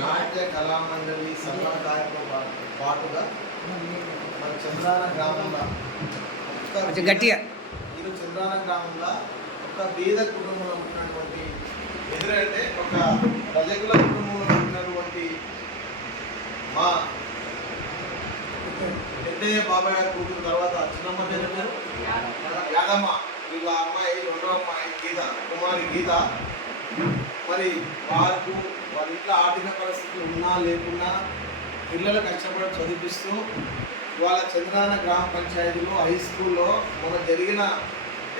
నాట్య కళామండలి సభాకాయతో పాటుగా మన చంద్రాన గ్రామంలో ఒక్క కొంచెం గట్టిగా. మీరు చంద్రాన గ్రామంలో ఒక బీద కుటుంబంలో ఉన్నటువంటి ఎదురంటే ఒక రజకుల కుటుంబంలో ఉన్నటువంటి మా పెద్దయ్య బాబాయ్ గారి కూతురు తర్వాత చిన్నమ్మ పేరు యాదమ్మ వీళ్ళ అమ్మాయి రెండో అమ్మాయి గీత కుమారి గీత. మరి వారికి వారి ఇంట్లో ఆర్థిక పరిస్థితులు ఉన్నా లేకున్నా పిల్లలు కష్టపడి చదివిస్తూ ఇవాళ చంద్రాన గ్రామ పంచాయతీలో హై స్కూల్లో మన జరిగిన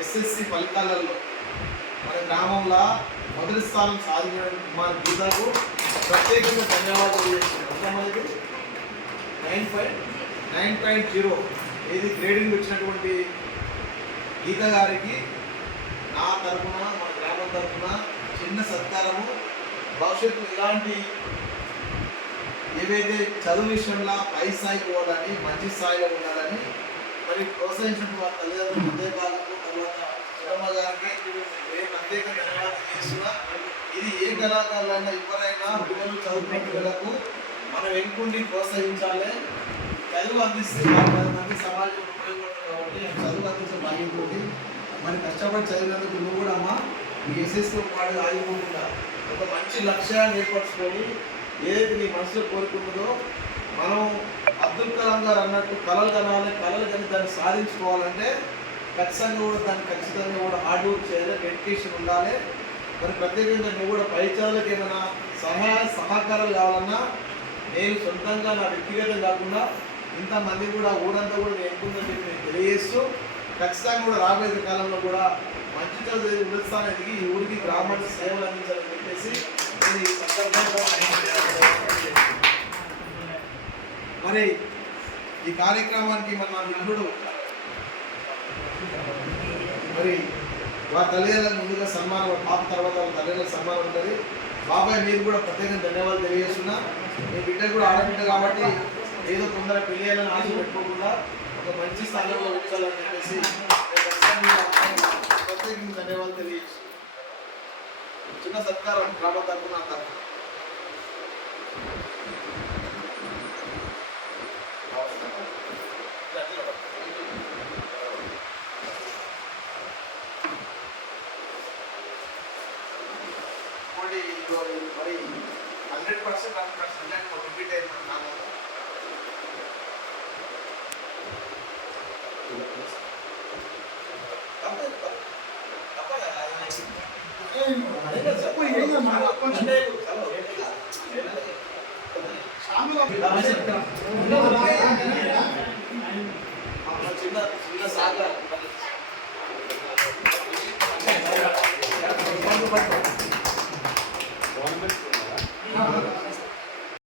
ఎస్ఎస్సి ఫలితాలలో మన గ్రామంలో మొదటి స్థానం సాధించిన కుమార్ గీతకు ప్రత్యేకంగా ధన్యవాదాలు చేస్తున్నాం nine point nine point zero. ఏది గ్రేడింగ్ వచ్చినటువంటి గీత గారికి నా తరఫున మన గ్రామం తరఫున చిన్న సత్కారము. భవిష్యత్తు ఇలాంటి ఏవైతే చదువు విషయంలో పై స్థాయికి పోవాలని మంచి స్థాయిలో ఉండాలని మరి ప్రోత్సహించిన వారి తల్లిదండ్రులు అంతేకాదు తర్వాత చిరమ్మ గారికి నేను ప్రత్యేక ధన్యవాదాలు చేస్తున్నా ఇది ఏ కళాకారులైనా ఎవరైనా పిల్లలు చదువుకున్న పిల్లలకు మనం ఎంకుండి ప్రోత్సహించాలి. చదువు అందిస్తే మంది సమాజం ఉపయోగపడుతుంది కాబట్టి నేను చదువు అందించే బాధ్యతతోటి మరి కష్టపడి చదివినందుకు నువ్వు కూడా అమ్మా నీ ఎస్ఎస్తో పాటు ఆగిపోకుండా ఒక మంచి లక్ష్యాన్ని ఏర్పరచుకొని ఏదైతే నీ మనసులో కోరుకుంటుందో మనం అబ్దుల్ కలాం గారు అన్నట్టు కళలు కనాలి కళలు కానీ దాన్ని సాధించుకోవాలంటే ఖచ్చితంగా కూడా దాన్ని ఖచ్చితంగా కూడా హార్డ్ వర్క్ చేయాలి డెడికేషన్ ఉండాలి. మరి ప్రత్యేకంగా నువ్వు కూడా పైచాలకు ఏమైనా సహాయ సహకారాలు కావాలన్నా నేను సొంతంగా నా వ్యక్తిగతం కాకుండా ఇంతమంది కూడా ఊరంతా కూడా నేను చెప్పి నేను తెలియజేస్తూ ఖచ్చితంగా కూడా రాబోయే కాలంలో కూడా మంచి చదువు ఉన్నత స్థానం ఎదిగి ఈ ఊరికి గ్రామానికి సేవలు అందించాలని చెప్పేసి మరి ఈ కార్యక్రమానికి మన నా మరి వారి తల్లిదండ్రులకు ముందుగా సన్మానం పాప తర్వాత వాళ్ళ తల్లిదండ్రులకు సన్మానం ఉంటుంది. బాబాయ్ మీరు కూడా ప్రత్యేకంగా ధన్యవాదాలు తెలియజేస్తున్నా. మీ బిడ్డ కూడా ఆడబిడ్డ కాబట్టి ఏదో తొందర పెళ్ళి చేయాలని ఆశ పెట్టుకోకుండా ఒక మంచి స్థానంలో ఉంచాలని చెప్పేసి ప్రత్యేకించి ధన్యవాదాలు తెలియజేసి చిన్న సత్కారం గ్రామ తరఫున నా తరఫున మరి hundred percent hundred percent repeat అయింది నాకు చెప్పు,